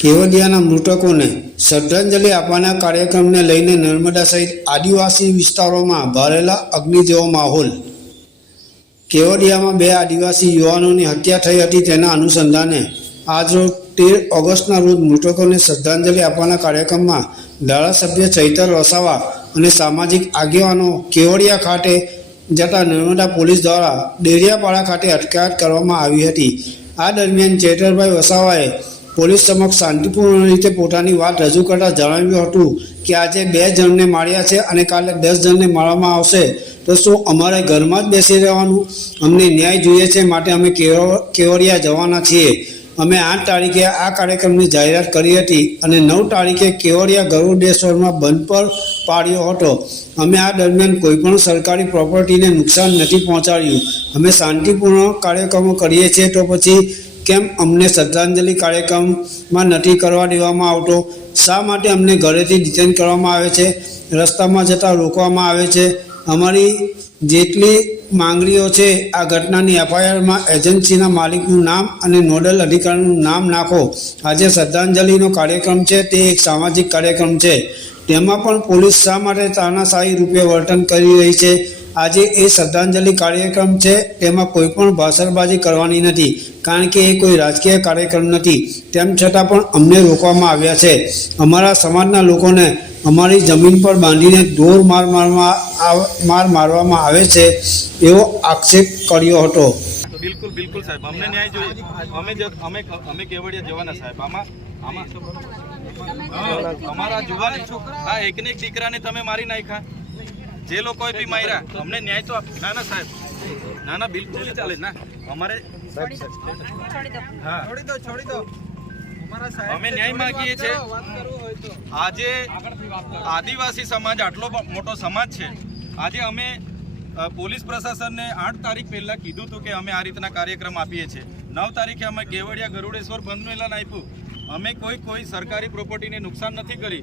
કેવડિયાના મૃતકોને શ્રદ્ધાંજલિ આપવાના કાર્યક્રમને લઈને નર્મદા સહિત આદિવાસી વિસ્તારોમાં ભરેલા અગ્નિ જેવો માહોલ. કેવડિયામાં બે આદિવાસી યુવાનોની હત્યા થઈ હતી તેના અનુસંધાને આજરોજ તેર ઓગસ્ટના રોજ મૃતકોને શ્રદ્ધાંજલિ આપવાના કાર્યક્રમમાં ધારાસભ્ય ચૈતર વસાવા અને સામાજિક આગેવાનો કેવડિયા ખાતે જતા નર્મદા પોલીસ દ્વારા ડેરિયાપાડા ખાતે અટકાયત કરવામાં આવી હતી. આ દરમિયાન ચેતરભાઈ વસાવાએ પોલીસ સમક્ષ શાંતિપૂર્ણ રીતે પોતાની વાત રજૂ કરતા જણાવ્યું હતું કે આજે બે જણને માર્યા છે અને કાલે દસ જણને મારવામાં આવશે. તો શું અમારે ઘરમાં જ બેસી રહેવાનું? અમને ન્યાય જોઈએ છે માટે અમે કેવ- કેવડિયા જવાના છીએ. અમે આઠ તારીખે આ કાર્યક્રમની જાહેરાત કરી હતી અને નવ તારીખે કેવડિયા ગરુડેશ્વરમાં બંધ પર પાડ્યો હતો. અમે આ દરમિયાન કોઈપણ સરકારી પ્રોપર્ટીને નુકસાન નથી પહોંચાડ્યું. અમે શાંતિપૂર્ણ કાર્યક્રમો કરીએ છીએ તો પછી કેમ અમને શ્રદ્ધાંજલિ કાર્યક્રમમાં નથી કરવા દેવામાં આવતો? શા માટે અમને ઘરેથી ડિટેન કરવામાં આવે છે? રસ્તામાં જતાં રોકવામાં આવે છે? અમારી જેટલી માંગણીઓ છે, આ ઘટનાની એફઆઈઆરમાં એજન્સીના માલિકનું નામ અને નોડલ અધિકારીનું નામ નાખો. આજે શ્રદ્ધાંજલિનો કાર્યક્રમ છે, તે એક સામાજિક કાર્યક્રમ છે. તેમાં પણ પોલીસ શા માટે તાનાશાહી રૂપે વર્તન કરી રહી છે? આજે એ શ્રદ્ધાંજલિ કાર્યક્રમ છે તેમાં કોઈ પણ ભાષણબાજી કરવાની નથી કારણ કે એ કોઈ રાજકીય કાર્યક્રમ નથી. તેમ છતાં પણ અમને રોકવામાં આવ્યા છે. અમારા સમાજના લોકોને અમારી જમીન પર બાંધીને દોર માર માર મારવામાં આવે છે એવો આક્ષેપ કર્યો હતો. બિલકુલ બિલકુલ સાહેબ અમને ન્યાય જોઈએ. અમે અમે અમે કેવડિયા જવાના સાહેબ. આમાં આમાં અમારા જુવાન હા એકને એક દીકરાને તમે મારી નાખ્યા. જે લોકોએ બી માર્યા, અમને ન્યાય તો ના ના, સાહેબ. ના ના, બિલકુલ નહીં ચાલે. ના, અમારે અમે ન્યાય માંગીએ છીએ. આજે આદિવાસી સમાજ આટલો મોટો સમાજ છે. આજે અમે પોલીસ પ્રશાસનને આઠ તારીખ પહેલાં કીધું હતું કે અમે આ રીતના કાર્યક્રમ આપીએ છીએ. નવ તારીખે અમે કેવડિયા ગરુડેશ્વર બંધનું એલાન આપ્યું. અમે કોઈ કોઈ સરકારી પ્રોપર્ટીને નુકસાન નથી કરી.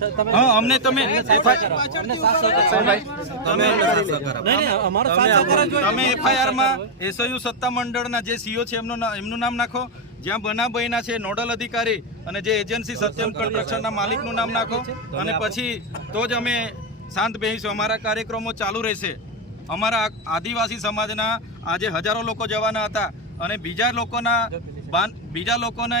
અમને તમે તમે એફઆઈઆરમાં એસયુ સત્તા મંડળના જે સીઓ છે એમનું એમનું નામ નાખો. જ્યાં બનાવ બન્યા છે નોડલ અધિકારી અને જે એજન્સી સત્યમ કન્સ્ટ્રક્શનના માલિકનું નામ નાખો. અને પછી તો જ અમે શાંત બેસીશું અમારા કાર્યક્રમો ચાલુ રહેશે. અમારા આદિવાસી સમાજના આજે હજારો લોકો જવાના હતા અને બીજા લોકોના બીજા લોકોને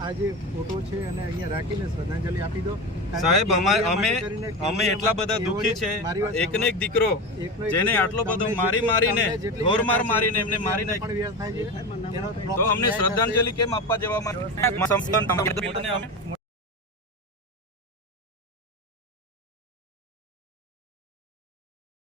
આ જે ફોટો છે અને અહીંયા રાખીને શ્રદ્ધાંજલિ આપી દો. સાહેબ અમે અમે એટલા બધા દુઃખી છે. એક ને એક દીકરો જેને આટલો બધો મારી મારીને ઢોર માર મારીને એમને મારી એનો તો અમને શ્રદ્ધાંજલિ કેમ આપવા જવા માટે